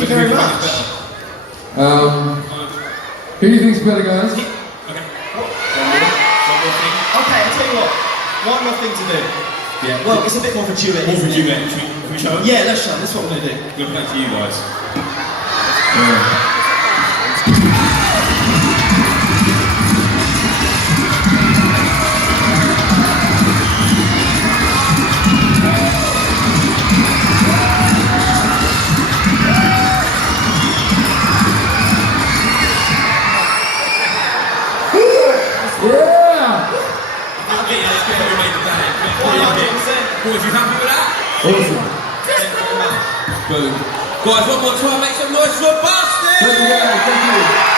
you very much. Who do you think's better, guys? Okay. Okay, I'll tell you what. One more thing to do. Yeah. Well, it's a bit more of a duet. More of a duet. Can we show them? Yeah, let's show them. That's what we're going to do. I'm going to play to you guys. Boys, you happy with that? Awesome. Boom. Guys, one more time, make some noise for Bastard! Thank you.